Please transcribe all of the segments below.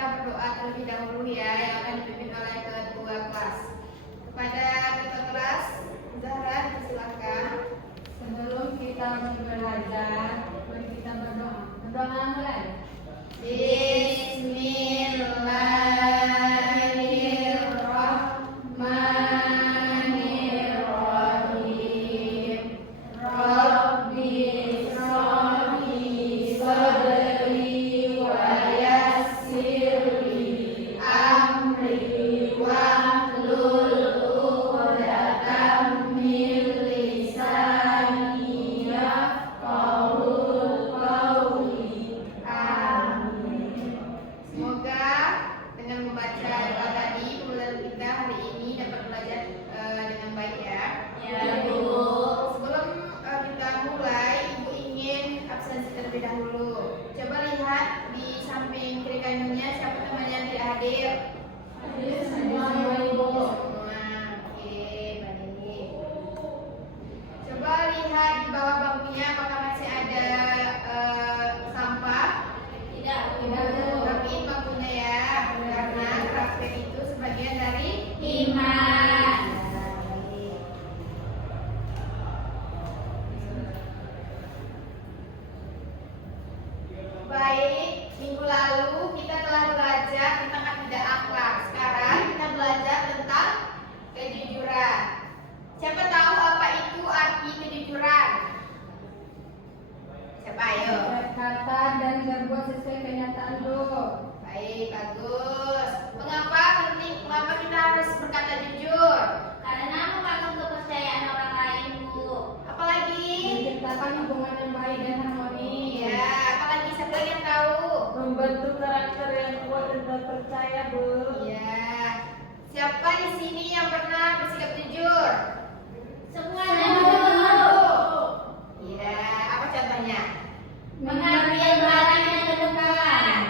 kita berdoa terlebih dahulu ya, yang akan dipimpin oleh ketua kelas. Kepada ketua kelas, Zahra dipersilakan. Sebelum kita belajar, mari kita berdoa. Berdoa mulai. Bismillahirrahmanirrahim. Rabbi shrahli sadri wa yassirli amri wahlul 'uqdatam min lisani yafqahu qawli. Amin. Semoga dengan membaca doa tadi pembelajaran kita hari ini dapat belajar dengan baik ya. Ya, Bu. Sebelum kita mulai, Ibu ingin absensi terlebih dahulu. Coba lihat di samping kiri kanannya siapa teman yang tidak hadir. Hadir semua, Ibu. Semua. Oke, baik. Coba lihat di bawah bangkunya apakah masih ada sampah. Tidak, Bu. Rapiin bangkunya ya, karena praktek itu sebagian dari Iman. Baik, minggu lalu kita telah belajar tentang akidah akhlak. Sekarang kita belajar tentang kejujuran. Siapa tahu apa itu arti kejujuran? Siapa ayo? Berkata dan berbuat sesuai kenyataan, Bu. Baik, bagus. Mengapa penting? Mengapa kita harus berkata jujur? Karena membangun kepercayaan orang lain, Bu. Apalagi? Menciptakan hubungan yang baik dan harmoni. Ya, apalagi siapa lagi yang tahu? Membentuk karakter yang kuat dan terpercaya, Bu. Ya. Siapa di sini yang pernah bersikap jujur? Semuanya, Semuanya, Bu. Ya, apa contohnya? Menghargai barang yang dilakukan.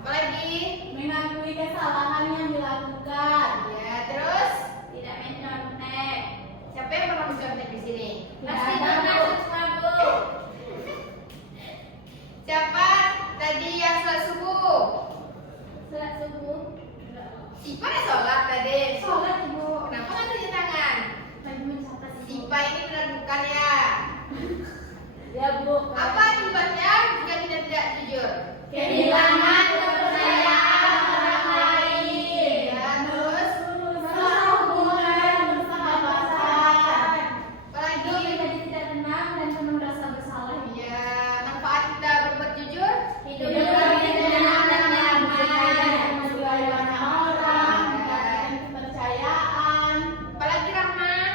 Apalagi? Mengakui kesalahan yang dilakukan. Ya, terus? Tidak mencontek. Siapa yang pernah mencontek di sini? Pasti Tidak ada, pernah Bu. semua, Bu. Siapa tadi yang sholat subuh? Salat subuh. Siapa yang sholat tadi? Sholat, Ibu. Kenapa nggak cuci tangan? Lagi mencatat, Ibu. Siapa ini benar bukan ya? Ya, Bu. Apa akibatnya jika kita tidak jujur? Kehilangan kepercayaan orang lain. Ya, terus? Merusak hubungan persahabatan. Apalagi? Hidup menjadi tidak tenang dan penuh rasa bersalah. Ya, manfaat kita berbuat jujur? Hidup lebih tenang dan nyaman. Kemajuan orang, mendapatkan kepercayaan. Apalagi Rahman?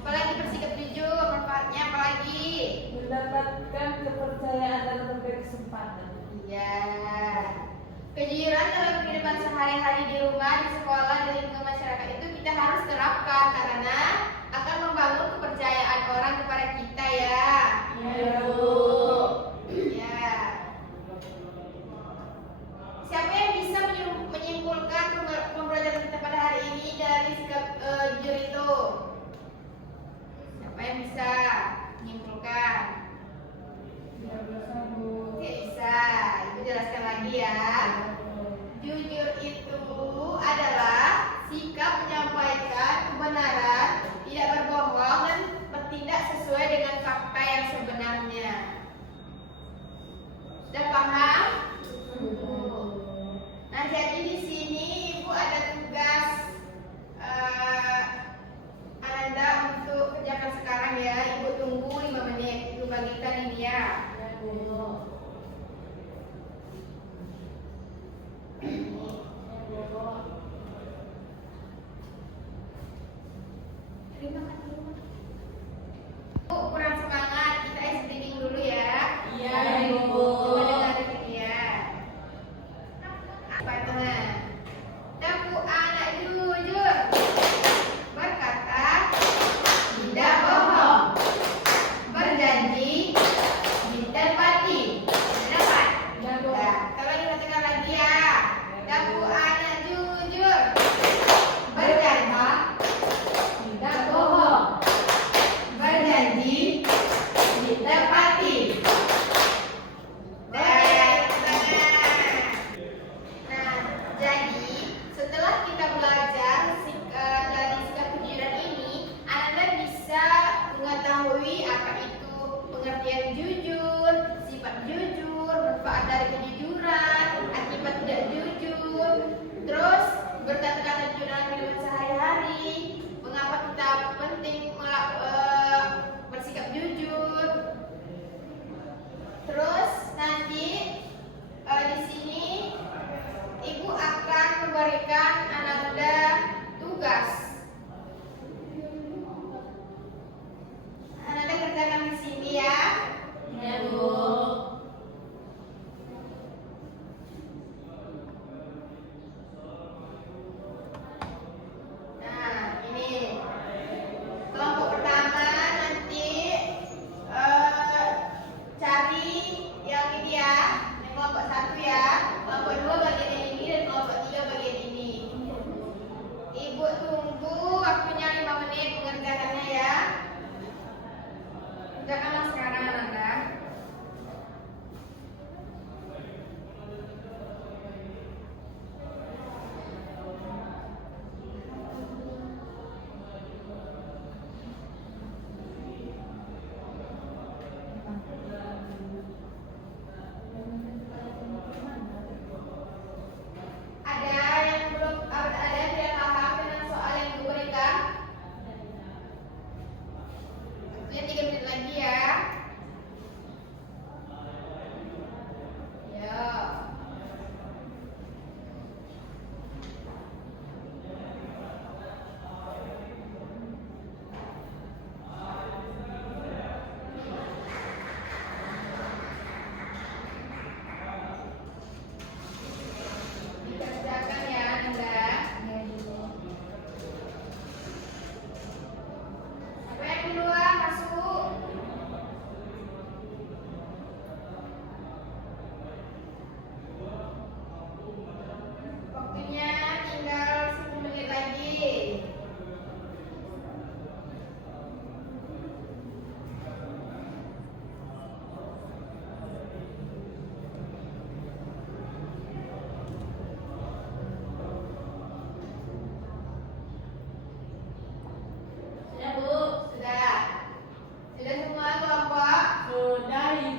Apalagi bersikap jujur, manfaatnya apalagi? Mendapatkan kepercayaan dalam berbagai kesempatan. Iya. Kejujuran dalam kehidupan sehari-hari di rumah, di sekolah, di lingkungan masyarakat itu kita harus terapkan karena akan membangun kepercayaan orang kepada kita ya. Ya, Bu. Ya. Siapa yang bisa menyimpulkan pembelajaran kita pada hari ini dari sikap jujur itu? Siapa yang bisa menyimpulkan? Ya, bisa, Bu. Oke, bisa. Ibu jelaskan lagi ya. Jujur itu adalah sikap menyampaikan kebenaran, tidak berbohong dan bertindak sesuai dengan fakta yang sebenarnya. Sudah paham? Nah, jadi di sini Ibu ada tugas Anda untuk kerjakan sekarang ya. Ibu tunggu 5 menit. Ibu bagikan ini ya. Ya, Bu. Ya, Bu. Terima kasih. Bu, kurang semangat. Kita ice breaking dulu ya. Iya, Ibu. Coba dengarin ini ya. Apa teman? Daku anak jujur berkata tidak bohong, berjanji ditepati,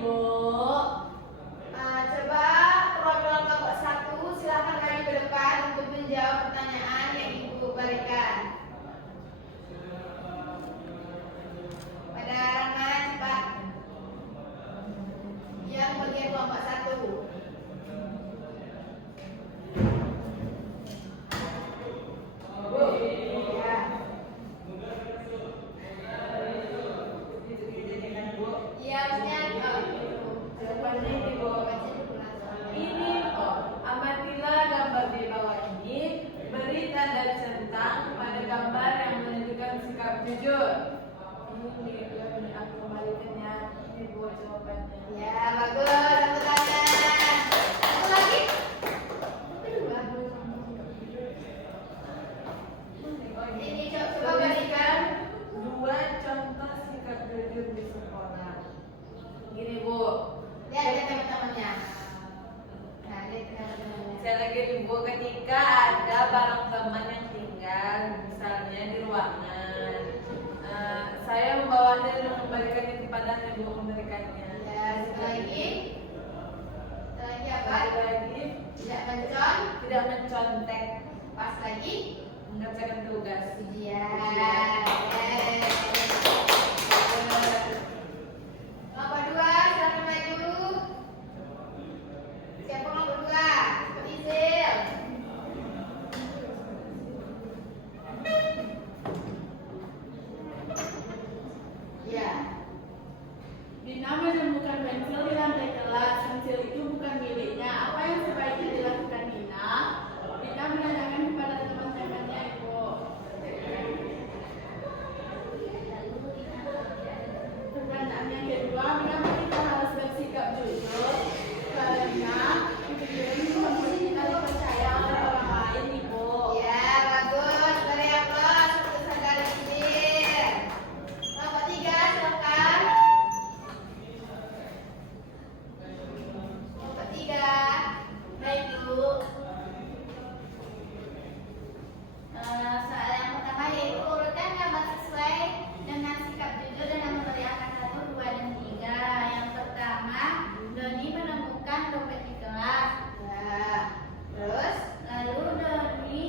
Ibu? Coba ruang kelompok 1 silakan maju ke depan untuk menjawab pertanyaan yang Ibu berikan. Pada Rahman, cepat. Yang bagian kelompok 1. Ya, Jawabannya Ibu. Ini amatilah gambar di bawah ini. Beri tanda centang pada gambar yang menunjukkan sikap jujur. Ini aku kembalikannya. Ini buat jawabannya. Ya, bagus. Tepuk tangan. Satu lagi. Ini coba berikan. Dua contoh sikap jujur di sekolah. Gini Bu. Lihat teman-temannya. Nah, lihat teman-temannya. Saya lagi Ibu, ketika ada barang teman yang tinggal, misalnya di ruangan, saya membawanya dan mengembalikannya kepadanya, Ibu memberikannya. Ya, satu lagi. Satu lagi apa? Satu lagi, Tidak mencon. tidak mencontek, Pas lagi. mengerjakan tugas. Iya. Nomor 2, silakan maju. Siapa nomor 2? Ikut izin. Ya. Dina menemukan pensil di lantai kelas. Pensil itu bukan miliknya. Apa yang sebaiknya dilakukan Dina? Dina menanyakan kepada teman-temannya, Ibu. Pertanyaan yang kedua, mengapa kita harus bersikap jujur? Karena kejujuran itu membuat kita dipercaya oleh orang lain, Ibu. Ya, bagus. Beri aplaus untuk saudara izin. Nomor 3, silakan. Nomor 3. Baik Bu. Soal yang pertama yaitu urutkan gambar sesuai dengan sikap jujur dengan memberi angka 1, 2, dan 3. Yang pertama, Doni menemukan dompet di kelas. Ya. Terus? Lalu Doni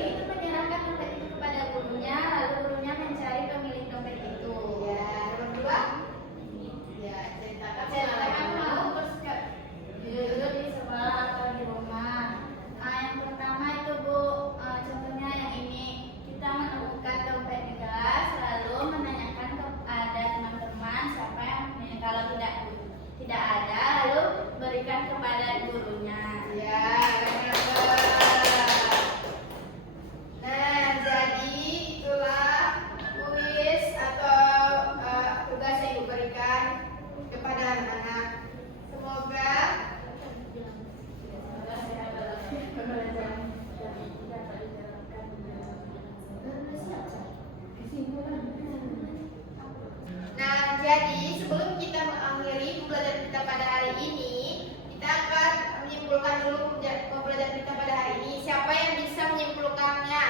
itu menyerahkan dompet itu kepada gurunya. Lalu gurunya mencari pemilik dompet itu. Ya, nomor 2. Ya, ceritakan Ceritakan pengalaman. mau bersikap jujur di sekolah atau di rumah. Yang pertama itu Bu, contohnya yang ini, kita menemukan dompet di kelas, lalu menanyakan kepada teman-teman siapa yang punya. Kalau tidak ada, lalu berikan kepada gurunya. Ya, benar. Nah, jadi itulah kuis atau tugas yang Ibu berikan kepada anak-anak. Semoga Nah, jadi sebelum kita mengakhiri pembelajaran kita pada hari ini, kita akan menyimpulkan dulu pembelajaran kita pada hari ini. Siapa yang bisa menyimpulkannya?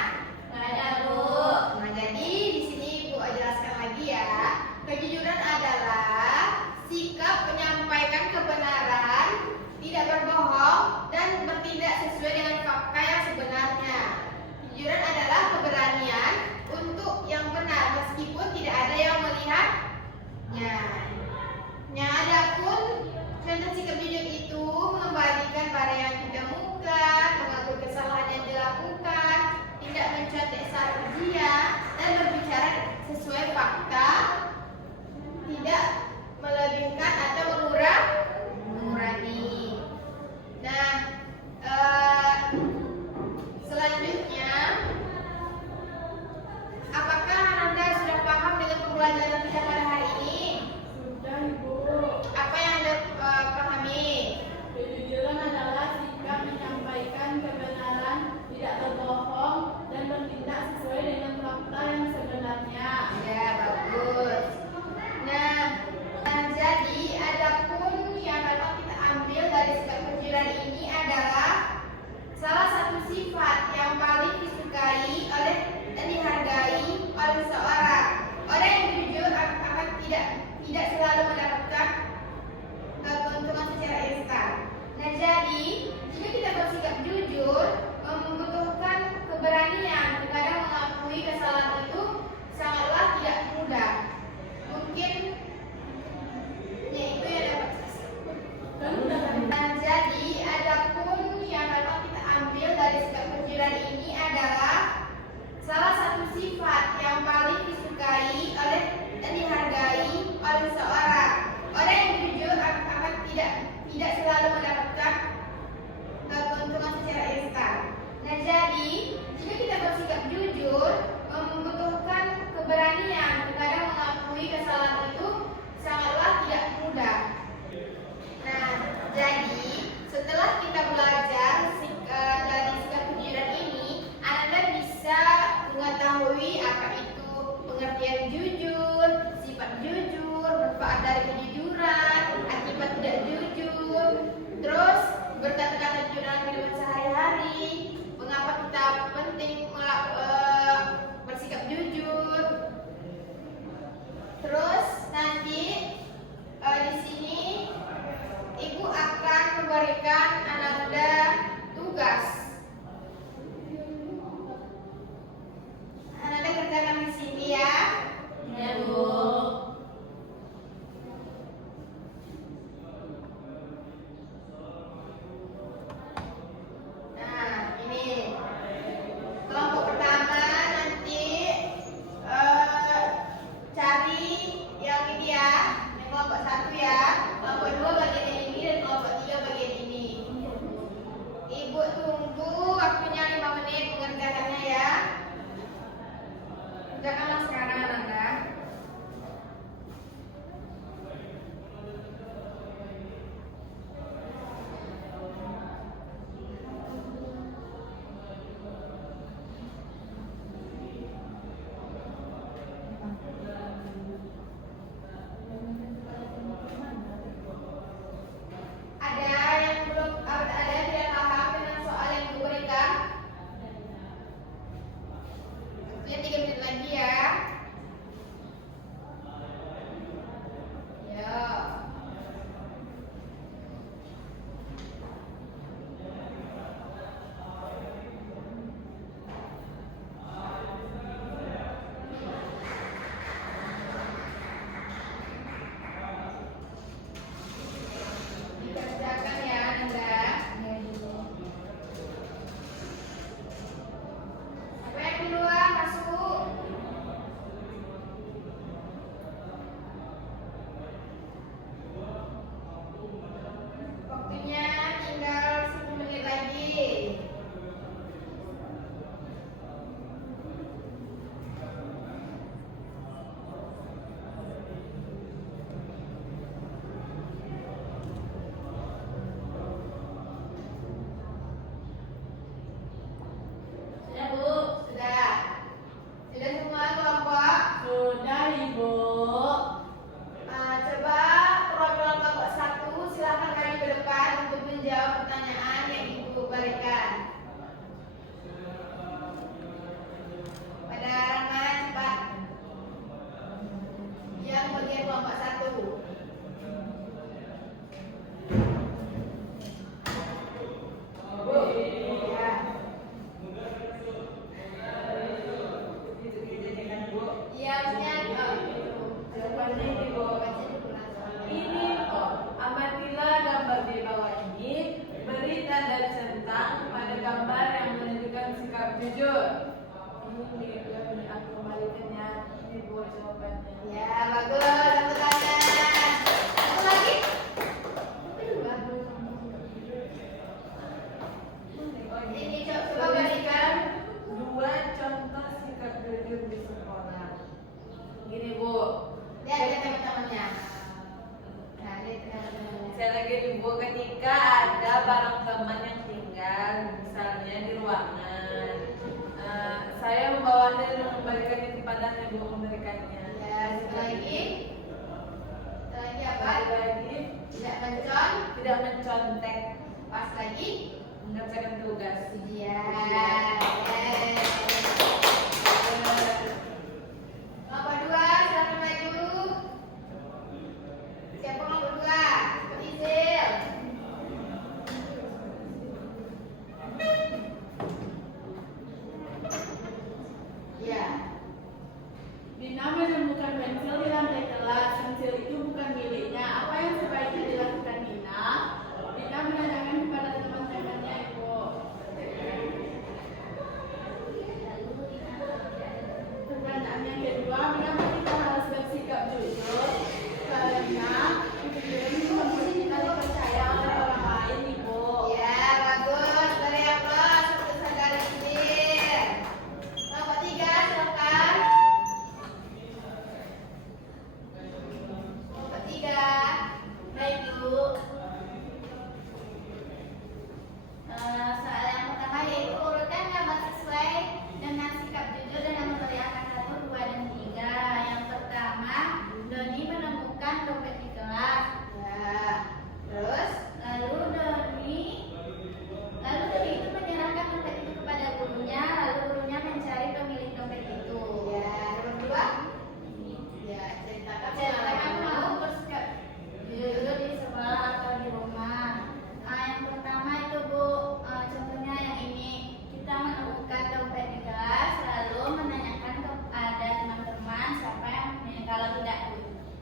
Ada Bu. Nah, jadi di sini Ibu jelaskan lagi ya. Kejujuran adalah sikap menyampaikan kebenaran, tidak berbohong, dan bertindak sesuai dengan fakta yang sebenarnya. Kejujuran adalah keberanian untuk yang benar meskipun tidak ada yang melihatnya. Adapun contoh sikap jujur itu mengembalikan pada yang tidak Ini aku kembalikannya. Ini Bu jawabannya. Ya, bagus. Tepuk tangan. Satu lagi. Kedua. Ini coba balikan. Dua contoh sikap jujur di sekolah. Gini Bu, Lihat teman-temannya. Nah, lihat teman-temannya. saya lagi di Bu ketika ada barang teman yang tinggal, misalnya di ruangan. Saya membawanya dan memberikannya kepadanya, Bu memberikannya. Ya, satu lagi. Satu lagi apa? Satu lagi, Tidak mencon. tidak mencontek, Pas lagi. mengerjakan tugas. Iya. Nomor 2, silakan maju. Siapa nomor 2? Izil. Ya. Dina menemukan pensil di lantai kelas. Pensil itu bukan miliknya. Apa yang sebaiknya dilakukan Dina? Dina menanyakan kepada teman-temannya, Ibu. Pertanyaan yang kedua, mengapa kita harus bersikap jujur? Karena kejujuran itu membuat kita dipercaya oleh orang lain, Ibu. Ya, bagus. Dari aplaus untuk saudara Izil. Nomor 3, silakan. Nomor 3. Baik Bu. Soal yang pertama yaitu urutkan gambar sesuai dengan sikap jujur dan memberi angka 1, 2, dan 3. Yang pertama, Doni menemukan dompet di kelas. Ya. Terus? Lalu Doni itu menyerahkan dompet itu kepada gurunya. Lalu gurunya mencari pemilik dompet itu. Ya, nomor 2. Ya, ceritakan Ceritakan pengalaman mau kamu. bersikap jujur di sekolah atau di rumah. Yang pertama itu Bu, contohnya yang ini, kita menemukan dompet di kelas, lalu menanyakan kepada teman-teman siapa yang kalau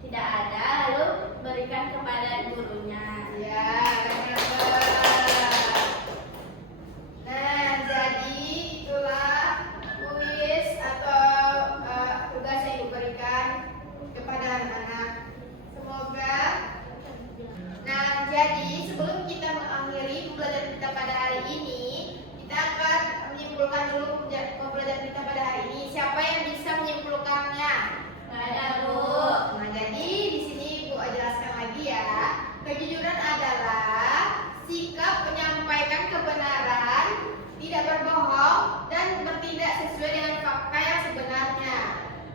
tidak ada, lalu berikan kepada gurunya. Ya, benar. Nah, jadi itulah kuis atau tugas yang diberikan kepada anak-anak. Semoga. Nah, jadi sebelum kita mengakhiri pembelajaran kita pada hari ini, kita akan menyimpulkan dulu pembelajaran kita pada hari ini. Siapa yang bisa menyimpulkannya? Ada Bu. Nah, jadi di sini Bu jelaskan lagi ya. Kejujuran adalah sikap menyampaikan kebenaran, tidak berbohong, dan bertindak sesuai dengan fakta yang sebenarnya.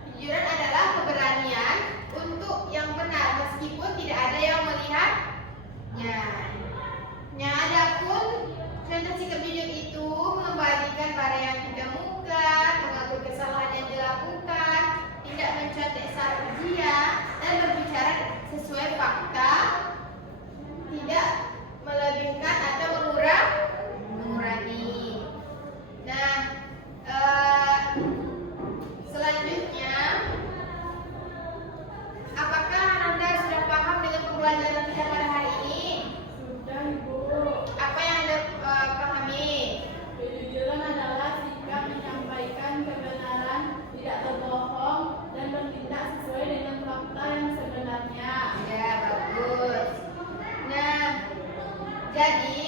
Kejujuran adalah keberanian untuk yang benar meskipun tidak ada yang melihatnya. Nah, adapun contoh sikap jujur itu membagikan barang yang ditemukan, mengakui kesalahan yang dilakukan, tidak mencontek saat ujian, dan berbicara sesuai fakta, tidak melebihkan atau mengurangi. Nah, selanjutnya, apakah Anda sudah paham dengan pembelajaran kita pada hari ini? Sudah, Ibu. Apa yang Anda pahami? Kejujuran adalah sikap menyampaikan kebenaran, tidak berbohong, dan bertindak sesuai dengan fakta yang sebenarnya. Ya, bagus. Nah, jadi